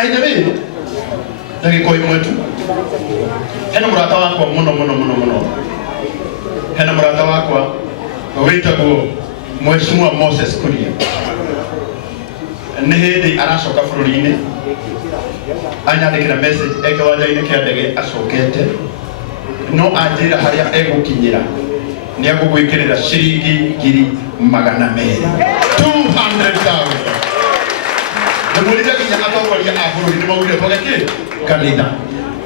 aithe ndagi koi mwetu hena murata wakwa muno hena murata wakwa witagwo Mheshimiwa Moses Kuria nĩ hĩndĩ aracoka bũrũri-inĩ anyandĩkĩra message kĩwanja-inĩ kĩa ndege acokete no anjĩra harĩa egũkinyĩra nĩ agũgwĩkĩrĩra ciringi 200,000 nĩmũrĩre nginya atongoria a bũrũri nĩmaugire twage kanitha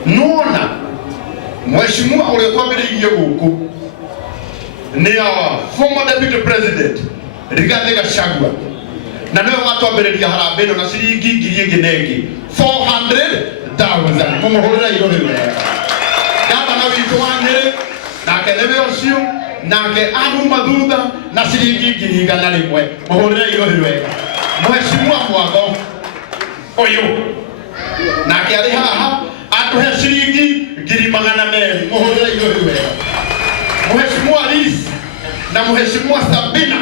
nona Mheshimiwa ũrĩa twambĩrĩirie gũkũ nĩ former deputy president Rigathi Gachagua na nĩwe watwambĩrĩria harambĩ ĩno na ciringi 400,000 mũmũhũrĩra irũrĩ wega gavana witũ wa Nyĩrĩ nake nĩwe ũcio nake aruma thutha na ciringi 100,000 mũhũrĩra irũrĩ wega Mheshimiwa Mwago ũyũ nake arĩ haha atũhe ciringi 200,000 mũhũrĩra irũrĩ wega Mheshimiwa Liz na Mheshimiwa Sabina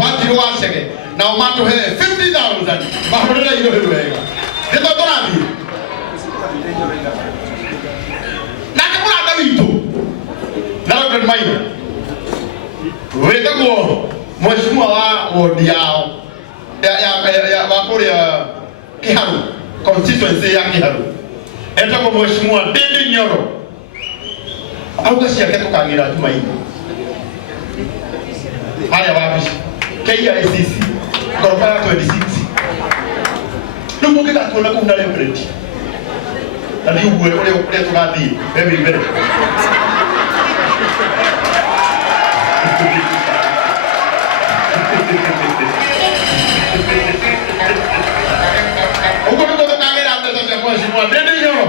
Wanjiru wa Chege na umatuhe 50,000 mahurira irũrĩ wega nĩtho tũrathiĩ nake mũrata witũ na Reverend Maina wĩtagwo Mheshimiwa wa wodi yao wa kũrĩa Kiharu constituency ya Kiharu etagwo Mheshimiwa Ndindi Nyoro auga ciake tũkagĩra Tumaini harĩa wabici KICC ngoroba ya 26 rĩu mũngĩgatuona kũu na Reverend na nĩ ũguo ũrĩa tũgathiĩ mbere mbere ũguo nĩguo tũkagĩra mbeca cia Mheshimiwa Ndindi Nyoro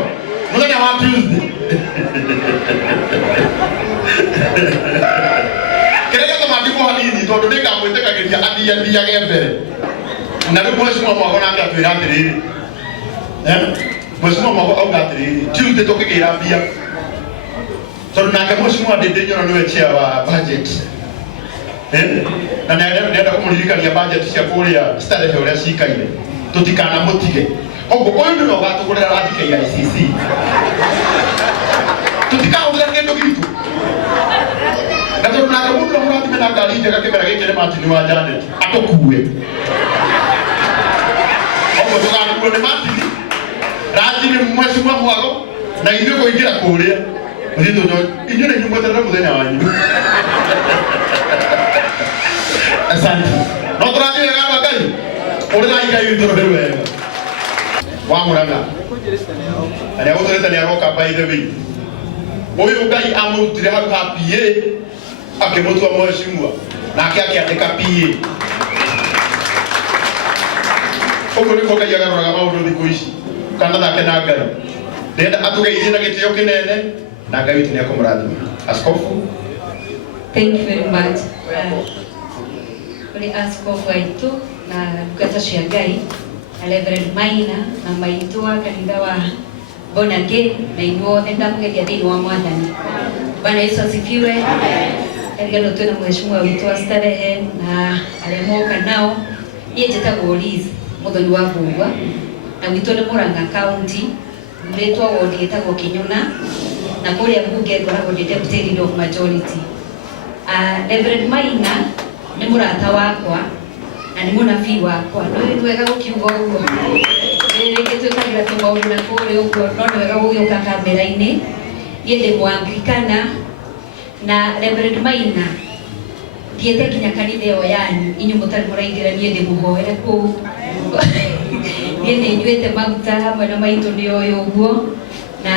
mũthenya wa Tuesday kereka tũmandĩkwo hanini tondũ nĩngamwĩtĩkagĩria athiage mbere na rĩu Mheshimiwa Mwago nake atwĩra atĩrĩrĩ Mheshimiwa Mwago auga atĩrĩrĩ Tuesday tũkĩgĩra mbia tondũ nake Mheshimiwa Ndindi Nyoro nĩwe chair wa budget na nĩenda kũmũririkania budget cia kũrĩa Starehe ũrĩa cikaire tũtikanamũtige ũguo ũyũ nĩwe ũgatũgũrĩra rathi KICC tũtikahũthĩra kĩndũ gitũ na tondũ nake mũndũ na mũrathime na ngari njega kĩmera gĩkĩ nĩ Martin wa Janet atũkue ũguo tũgakuo nĩ Martin rathi nĩ Mheshimiwa Mwago na ithuĩ kũingĩra kũrĩa inyuĩ nĩ inyumweterera mũthenya wanyu asante no tũrathiĩ wega wa Ngai ũrĩrai Ngai witũ rũrĩ wega wa Mũrang'a arĩa gũtũrĩte nĩ aroka by the way ũyũ Ngai amũrutire hau ha PA akĩmũtua Mheshimiwa nake akĩandĩka PA ũguo nĩguo Ngai agaroraga maũndũ thikũ ici kana thake na Ngai ndenda atũgeithie na gĩtĩo kĩnene na Ngai witũ nĩ akũmũrathima askofu. Thank you very much. Kuri askofu waitu na ndungata cia Ngai na Reverend Maina na maitũ wa kanitha wa Born Again na inyuothe ndamũgeithia thĩinĩ wa Mwathani. Bwana Yesu asifiwe. Erigano twĩna Mheshimiwa witũ wa Starehe na arĩa moka nao niĩ njĩtagwo Liz mũthoni wa Mbugua na witũ nĩ Mũrang'a County mbĩtwo wodi ĩtagwo Kĩnyũna na kũrĩa mbunge ngoragwo ndĩ deputy leader of majority. Reverend Maina nĩ mũrata wakwa na nĩ mũnabii wakwa nĩ wega gũkiuga ũguo rĩngĩ twĩkagĩra tũmaũndũ na kũrĩa ũguo no nĩ wega gũgĩũka kamera-inĩ. Niĩ ndĩ Mũanglikana na Reverend Maina thiĩte nginya kanitha ĩyo yanyu inyuĩ mũtarĩ mũraingĩra niĩ ndĩmũhoere kũu niĩ nĩ nyuĩte maguta hamwe na maitũ nĩ ũyũ ũguo na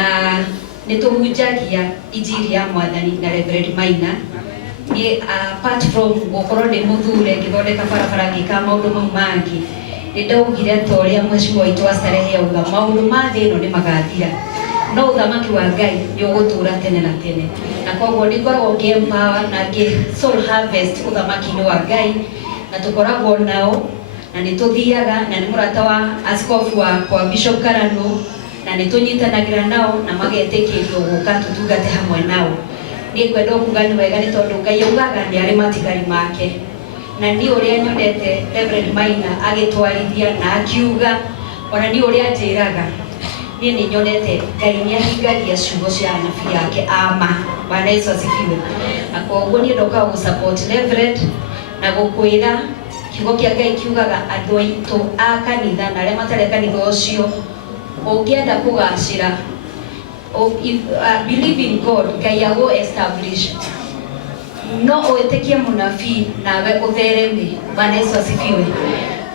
nĩ tũhunjagia injiri ya Mwathani na Reverend Maina. Apart from gũkorwo ndĩ mũthure ngĩthondeka barabara ngĩka maũndũ mau mangĩ nĩ ndaugire ta ũrĩa Mheshimiwa witũ wa Starehe auga maũndũ ma thĩ ĩno nĩ magathira no ũthamaki wa Ngai nĩ ũgũtũra tene na tene na koguo nĩ ngoragwo ngĩ-empower na soul harvest ũthamaki-inĩ wa Ngai na tũkoragwo nao na nĩ tũthiaga na nĩ mũrata wa askofu wakwa Bishop Karano na nĩ tũnyitanagĩra nao na magetĩkĩrio gũka tũtungate hamwe nao. Niĩ kwenda kuga nĩ wega nĩ tondũ Ngai augaga nĩ arĩ matigari make na nĩ ũrĩa nyonete Reverend Maina agĩtwarithia na akiuga ona ni uria njiraga ni nyonete Ngai ni ahingagia ciugo cia anabii yake ama. Bwana Yesu asifiwe. Na koguo ni ndoka gu support Reverend na gukwira kiugo kia Ngai kiugaga andu aitu a kanitha na aria matare kanitha ucio ungienda kugacira believe in God, Ngai ago establish no oetekia munabii nawe uthereme. Bwana Yesu asifiwe.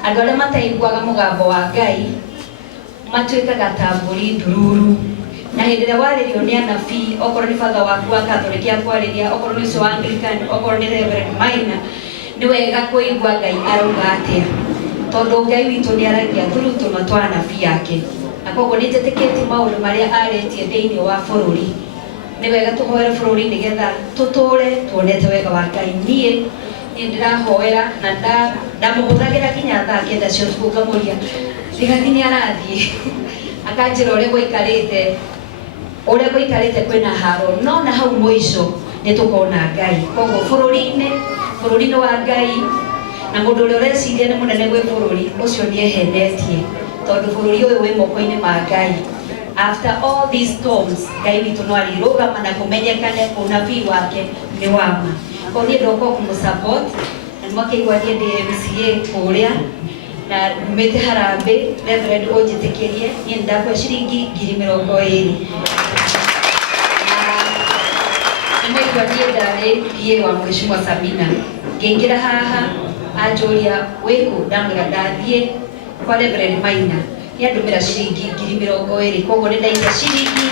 Andu aria mataiguaga mugambo wa Ngai matuikaga tamburi ndururu, na hindi ria waririo ni anabii, okorwo ni father waku wa Catholic akwariria, okorwo ni wa Anglican, okorwo ni Reverend Maina, ni wega kuigua Ngai arauga atia, tondu Ngai witu ni aragia through tunwa twa anabii yake. Na koguo ni njetekete maundu maria aretie thiini wa bururi, ni wega tuhoere bururi nigetha tuture tuonete wega wa Ngai. Nie ndirahoera na ndamuhuthagira kinya thaa kenda cio tukuga muria thigathini arathie akanjira uria gwikarite kwina haro, no na hau mwico ni tukona Ngai. Koguo bururi-ini wa Ngai na mundu uria ureciria ni munene gwi bururi ucio ni ehenetie, tondu bururi uyu wi moko-ini ma Ngai. After all these storms, Ngai witu no arirugama na kumenyekane unabii wake ni wama. Kwa hiyo ndoko kumsupport na mwakaigua ndi MCA kuria na mete harambe Reverend ojitekerie ni ndakwa shilingi 20,000. Nimwe kwa ndare pia wa mheshimiwa Sabina ngengira haha ajoria weko ndamwira ndathie kwa Reverend Maina ni andumira shilingi 20,000. Koguo ni ndaita shilingi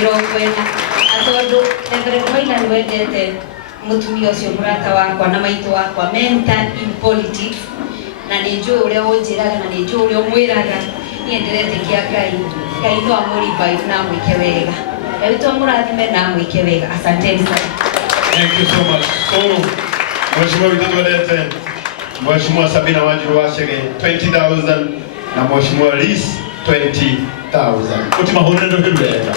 20,000 atondu Reverend Maina ni wendete mutumia ucio murata wakwa na maitu wakwa mentor in politics, na ni njoo uria unjiraga na ni njoo uria umwiraga ni enderete kia Ngai no amuribai na mwike wega. Ngai to murathime na mwike wega. Asanteni sana. Thank you so much. So mheshimiwa witatuelete mheshimiwa Sabina Wanjiru wachege 20,000 na mheshimiwa Liz 20,000. Utima honendo wega.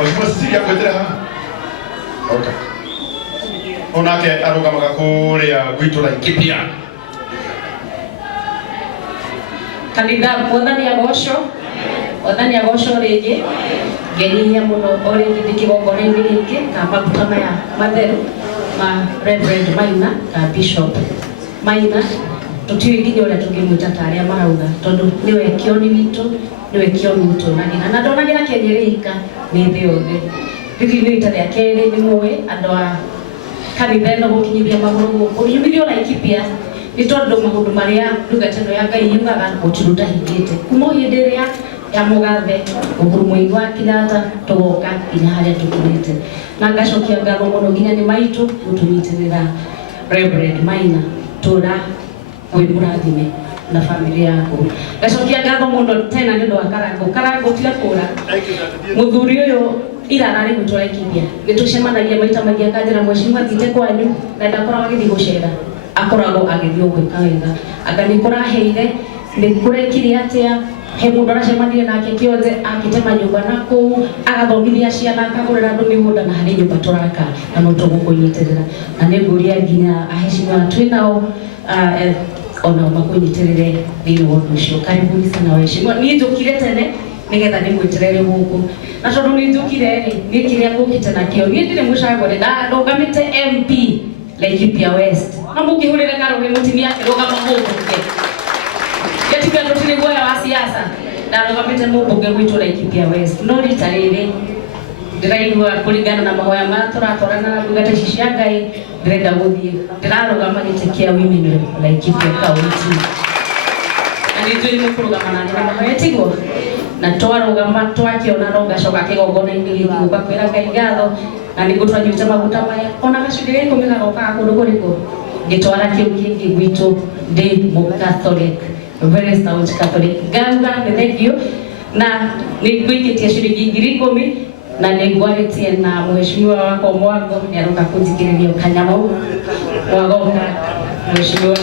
Mheshimiwa Cecilia kwetera ha. Okay. Onake arugamaga kuria gwitu Laikipia. Kanitha Mwathani agocwo ringi ngeniia muno ori githiki gongone-ini giki ka maguta maya matheru ma Reverend Maina ka Bishop Maina. Tutiwe nginya uria tungimwita ta aria marauga, tondu niwe kioni witu, niwe kioni witu na ndonagira kenyerika ni thi yothe. Rithi ni ita ria keri ni muwe andu a kanitha no gukinyithia maguru guku yumithio Laikipia ni tondu maundu maria ndugatano ya Ngai yugaga gutiruta hingite kuma hindi ria ya mugathe uguru mwei wa kirata tugoka nginya haria tukinyite, na ngacokia ngatho muno nginya ni maitu gutunyitirira Reverend Maina tura wi murathime na familia yako. Ngacokia ngatho muno tena ni ndo akarango tia kura muthuri uyu ira arari gutwa Laikipia gitucemanagia maita maingi akanjira mheshimiwa thite kwanyu na ndakora agithii gucera akoragwo agithii gwika wega akanikora heire ni kurekire atia he mundu aracemanirie nake kionje akitema nyumba na kuu agathomithia ciana akagurira andu migunda na hari nyumba turaka na no tugukunyitirira na ni nguria nginya aheshimiwa twinao ona makunyitirire thiini wa undu ucio. Karibuni sana waheshimiwa. Ni njukire tene nigetha ni mwitirere guku na tondu ni njukire ni kiria ngukite nakio ni ndire mucagure ndogamite MP Laikipia West na mukihurire karuge mutimia kirugama guku yetika ndotire goya wa siasa ndogamite mubunge gwitu Laikipia West no rita riri ndiraigua kuringana na mahoya mara turatwarana na ndungata cia Ngai ndirenda guthie ndirarugama gitikia women Laikipia County na nitui mukurugama na mahoya tigwo na twarugama twakiona no gacoka kigongona-ini giki guka kwira Ngai ngatho na ningu twanyuite maguta maya ona gacunjĩ gĩkĩ gĩgarokaga kũndũ kũrĩkũ ngĩtwara kĩu kĩngĩ gwitũ ndĩ Catholic, very staunch Catholic. Ngauga nĩ thank you na nĩngũikĩtie ciringi 10,000 na nĩngwarĩtie na mheshimiwa wako Mwango nĩaroka kũnjikĩrĩria kanyamũ mwagoka mheshimiwa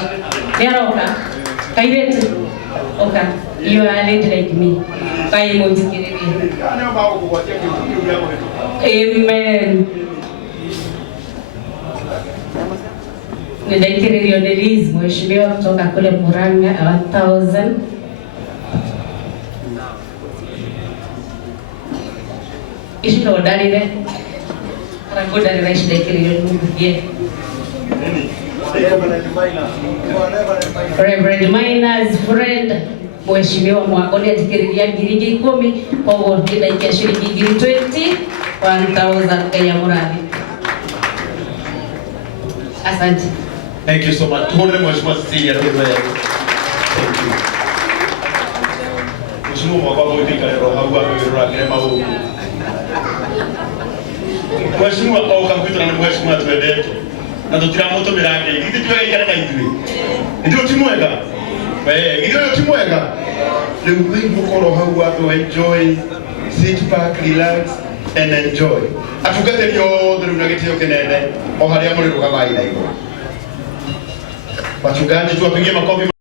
nĩaroka kairĩtu oka you are a lady like me kai mũnjikĩrĩrie. Amen. Ninaikiririo ni Liz mheshimiwa kutoka kule Murang'a 1000. Ishino dalile arakoda rashida ikiririo nubugie Reverend Miners friend mheshimiwa mwakoni atikiriria ngiri 10 kwa wote na shilingi ngiri 20 1000 kaya muradi. Asante. Thank you so much. Tuhore mheshimiwa Cecilia Rwema. Thank you. Mheshimiwa mwaka mwingine roho hawa kwa kirema huu. Mheshimiwa au kampyuta na mheshimiwa tuendelee. Na tutira moto mirage. Hizi tuwe ikana na hizi. Ndio timu wega. Ndio timu wega. Leo hii mkoro hawa to enjoy, sit back, relax and enjoy. Atugate nyo ndio unagete yokenene. O haria muri ruga mai na iguru. Wachungaji tuwapigie makofi.